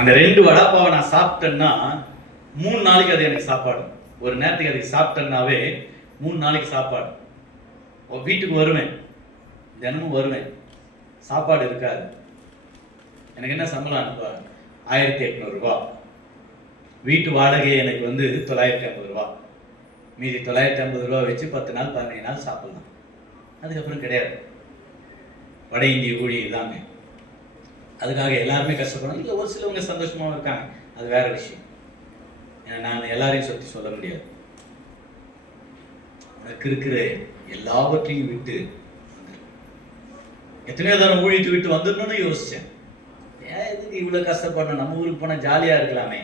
அந்த 2 வடாப்பாவை நான் சாப்பிட்டேன்னா 3 நாளைக்கு அது எனக்கு சாப்பாடு. ஒரு நேரத்துக்கு அதை சாப்பிட்டேன்னாவே 3 நாளைக்கு சாப்பாடு. வீட்டுக்கு வருவேன், தினமும் வருவேன், சாப்பாடு இருக்காது. எனக்கு என்ன சம்பளம் அனுப்பா? 1800 ரூபா. வீட்டு வாடகை எனக்கு 950 ரூபா. மீதி 950 ரூபா வச்சு 10 நாள் 15 நாள் சாப்பிடலாம். அதுக்கப்புறம் கிடையாது. வட இந்திய ஊழியர் தாங்க. அதுக்காக எல்லாருமே கஷ்டப்படணும் இல்லை, ஒரு சிலவங்க சந்தோஷமாகவும் இருக்காங்க, அது வேற விஷயம். ஏன்னா நான் எல்லாரையும் சுற்றி சொல்ல முடியாது. உனக்கு இருக்கிற எல்லாவற்றையும் விட்டு எத்தனையோ தரம் ஊழித்து விட்டு வந்துடணும்னு யோசிச்சேன். ஏன் இதுக்கு இவ்வளோ கஷ்டப்படணும்? நம்ம ஊருக்கு போனால் ஜாலியாக இருக்கலாமே,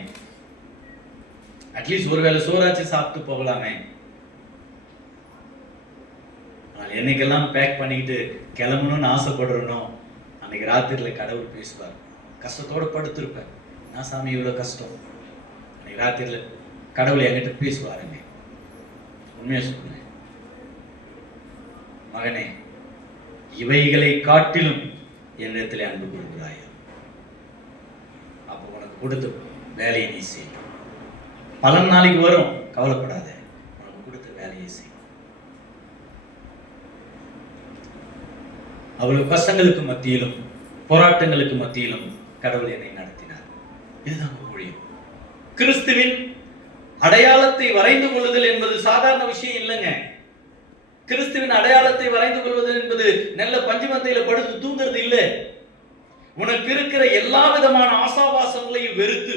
அட்லீஸ்ட் ஒருவேளை சோறாச்சு சாப்பிட்டு போகலாமே. என்னைக்கெல்லாம் பேக் பண்ணிக்கிட்டு கிளம்பணும்னு ஆசைப்படுறனோ அன்னைக்கு ராத்திரியில் கடவுள் பேசுவார். கஷ்டத்தோடு படுத்திருப்பேன், நான் சாமி இவ்வளோ கஷ்டம். அன்னைக்கு ராத்திரியில் கடவுள் என்கிட்ட பேசுவாருங்க. உண்மையாக சொல்லுங்க, மகனே இவைகளை காட்டிலும் என்னிடத்தில் அன்பு கொடுக்கிறாயா? அப்போ உனக்கு கொடுத்த வேலையை நீ செய். பலன் நாளைக்கு வரும், கவலைப்படாத. உனக்கு கொடுத்த வேலையை செய். அவ்வளவு கஷ்டங்களுக்கு மத்தியிலும் போராட்டங்களுக்கு மத்தியிலும் கடவுள் என்னை நடத்தினார். இதுதான் ஊழியம். கிறிஸ்துவின் அடையாளத்தை வரைந்து கொள்ளுதல் என்பது சாதாரண விஷயம் இல்லைங்க. கிறிஸ்துவின் அடையாளத்தை வரைந்து கொள்வது என்பது நல்ல பஞ்சமத்தையில படுத்து தூங்குறது இல்லை. உனக்கு இருக்கிற எல்லா விதமான ஆசாபாசங்களையும் வெறுத்து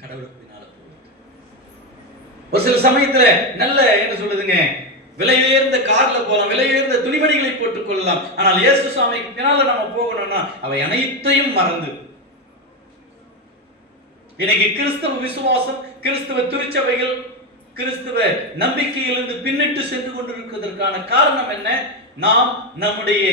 கடவுளுக்கு பின்னால போவது. ஒரு சில சமயத்துல நல்ல என்ன சொல்லுதுங்க, விலை உயர்ந்த கார்ல போலாம், விலை உயர்ந்த துணிமணிகளை போட்டுக் கொள்ளலாம். ஆனால் இயேசு சுவாமிக்கு பின்னால நம்ம போகணும்னா அவை அனைத்தையும் மறந்து இன்னைக்கு கிறிஸ்தவ விசுவாசம், கிறிஸ்தவ திருச்சபைகள் கிறிஸ்தவ நம்பிக்கையிலிருந்து பின்னிட்டு சென்று கொண்டிருக்கிறதற்கான காரணம் என்ன? நாம் நம்முடைய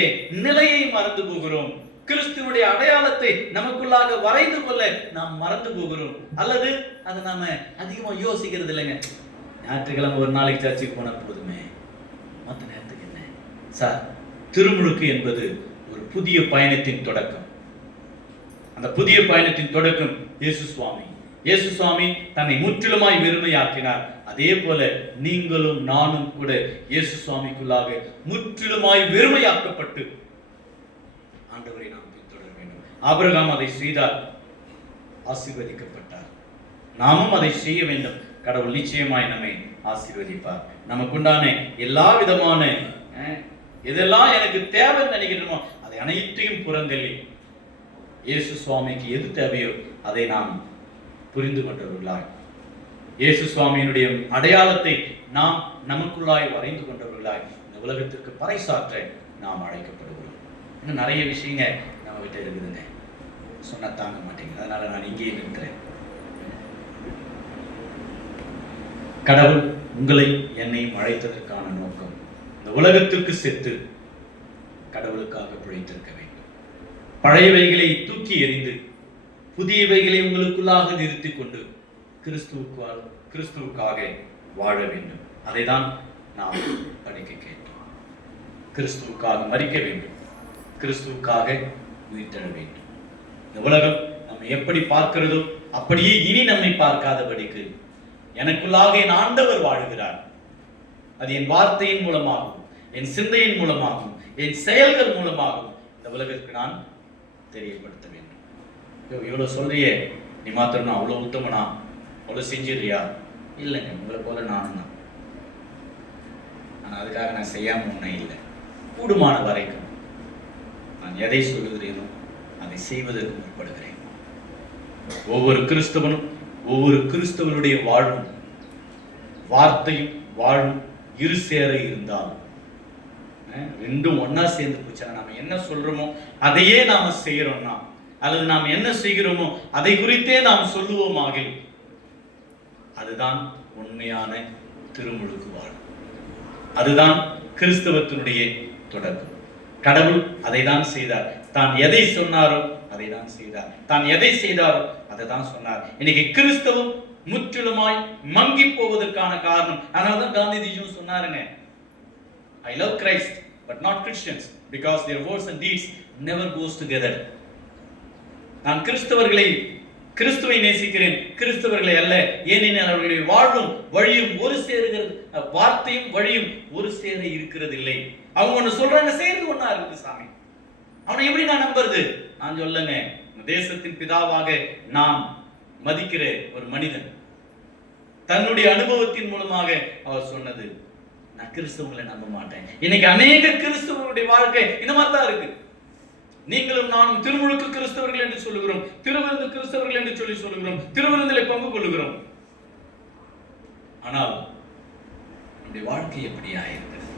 நிலையை மறந்து போகிறோம். கிறிஸ்துவுடைய அடையாளத்தை நமக்குள்ளாக வரைந்து கொள்ள நாம் மறந்து போகிறோம். அல்லது அதை நாம அதிகமா யோசிக்கிறது இல்லைங்க. ஞாயிற்றுக்கிழமை ஒரு நாளைக்கு சர்ச்சுக்கு போன போதுமே, மற்ற நேரத்துக்கு என்ன சார்? திருமுழுக்கு என்பது ஒரு புதிய பயணத்தின் தொடக்கம். அந்த புதிய பயணத்தின் தொடக்கம் இயேசு சுவாமி. இயேசு சுவாமி தன்னை முற்றிலுமாய் வெறுமையாக்கினார். அதே போல நீங்களும் நானும் கூட இயேசு சுவாமிக்குள்ளாக முற்றிலுமாய் வெறுமையாக்கப்பட்டு ஆண்டவரை நாம் பின்தொடர வேண்டும். ஆபிரகாம் அதை செய்தார், ஆசீர்வதிக்கப்பட்டார். நாமும் அதை செய்ய வேண்டும். கடவுள் நிச்சயமாய் நம்மை ஆசீர்வதிப்பார். நமக்குண்டான எல்லா விதமான எதெல்லாம் எனக்கு தேவைன்னு நினைக்கிறோமோ அதை அனைத்தையும் புறந்தள்ளி இயேசு சுவாமிக்கு எது தேவையோ அதை நாம் புரிந்து கொண்டவர்களாய், இயேசு சுவாமியினுடைய அடையாளத்தை நாம் நமக்குள்ளாய் வரைந்து கொண்டவர்களாய் இந்த உலகத்திற்கு பறைசாற்ற நாம் அழைக்கப்படுகிறோம். இன்னும் நிறைய விஷயங்க நம்ம கிட்ட இருக்குதுங்க, சொன்ன தாங்க மாட்டேங்க. அதனால நான் இங்கேயே நிற்கிறேன். கடவுள் உங்களை என்னையும் அழைத்ததற்கான நோக்கம் இந்த உலகத்திற்கு செத்து கடவுளுக்காக பிழைத்திருக்க வேண்டும். பழையவைகளை தூக்கி எறிந்து புதியவைகளை உங்களுக்குள்ளாக நிறுத்தி கொண்டு கிறிஸ்துவுக்காக வாழ வேண்டும். அதை தான் நாம் படிக்க கேட்டோம். கிறிஸ்துவுக்காக மரிக்க வேண்டும், கிறிஸ்துவுக்காக உயிர்த்தெழ வேண்டும். இந்த உலகம் நம்ம எப்படி பார்க்கிறதோ அப்படியே இனி நம்மை பார்க்காதபடிக்கு எனக்குள்ளாக என் ஆண்டவர் வாழுகிறார். அது என் வார்த்தையின் மூலமாகவும், என் சிந்தையின் மூலமாகவும், என் செயல்கள் மூலமாகவும் இந்த உலகத்துக்கு நான் தெரியப்படுத்த வேண்டும். இவ்வளவு சொல்றியே, நீ மாத்திரம் நான் அவ்வளவு உத்தமனா, அவ்வளவு செஞ்சிருக்கியா? இல்லைங்க, உங்களை போல நானும் தான். ஆனால் அதுக்காக நான் செய்யாம ஒன்றும் இல்லை. கூடுமான வரைக்கும் நான் எதை சொல்லுகிறேனோ அதை செய்வதற்கு முற்படுகிறேன். ஒவ்வொரு கிறிஸ்தவனும் ஒவ்வொரு கிறிஸ்தவனுடைய வாழ்வும் வார்த்தையும் வாழும் இரு சேர இருந்தாலும் ரெண்டும் ஒன்னா சேர்ந்து போச்சுன்னா நாம என்ன சொல்றோமோ அதையே நாம செய்யறோம்னா, அல்லது நாம் என்ன செய்கிறோமோ அதை குறித்தே நாம் சொல்லுவோமாக, அதுதான் உண்மையான திருமுழுக்கு வாழ்வு. அதுதான் கிறிஸ்தவத்தினுடைய தொடக்கம். கடவுள் அதை தான் செய்தார். தான் எதை சொன்னாரோ அதை தான் செய்தார். தான் எதை செய்தாரோ அதை தான் சொன்னார். இன்னைக்கு கிறிஸ்தவம் முற்றிலுமாய் மங்கி போவதற்கான காரணம், அதனால்தான் காந்திஜியும் சொன்னாருங்க, I love Christ but not Christians because their words and deeds never goes together. நான் கிறிஸ்துவை நேசிக்கிறேன், கிறிஸ்தவர்களை அல்ல. ஏனெனில் அவர்களுடைய வாழ்வும் வழியும் ஒரு சேருகிறது, வார்த்தையும் வழியும் ஒரு சேர இருக்கிறது இல்லை. அவங்க ஒண்ணு சொல்றாங்க, செய்யறது ஒண்ணா இருக்குது. சாமி, அவனை எப்படி நான் நம்புறது? நான் சொல்லுங்க, தேசத்தின் பிதாவாக நாம் மதிக்கிற ஒரு மனிதன் தன்னுடைய அனுபவத்தின் மூலமாக அவர் சொன்னது, நான் கிறிஸ்தவங்களை நம்ப மாட்டேன். இன்னைக்கு அநேக கிறிஸ்தவர்களுடைய வாழ்க்கை இந்த மாதிரி தான் இருக்கு. நீங்களும் நானும் திருமுழுக்கு கிறிஸ்தவர்கள் என்று சொல்லுகிறோம், திருவிருந்து கிறிஸ்தவர்கள் என்று சொல்லுகிறோம், திருவிருந்திலே பங்கு கொள்ளுகிறோம். ஆனால் நம்முடைய வாழ்க்கை எப்படி ஆயிருக்கிறது?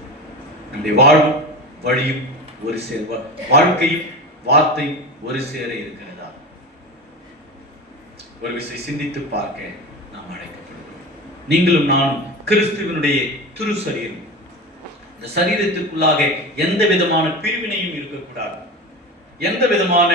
நம்முடைய வாழ்வும் வழியும் ஒரு சேர, வாழ்க்கையும் வார்த்தையும் ஒரு சேர இருக்கிறதா? ஒரு விஷயம் சிந்தித்து பார்க்க நாம் அழைக்கப்படுகிறோம். நீங்களும் நானும் கிறிஸ்துவனுடைய திரு சரீரம். இந்த சரீரத்திற்குள்ளாக எந்த விதமான பிரிவினையும் இருக்கக்கூடாது, எந்த விதமான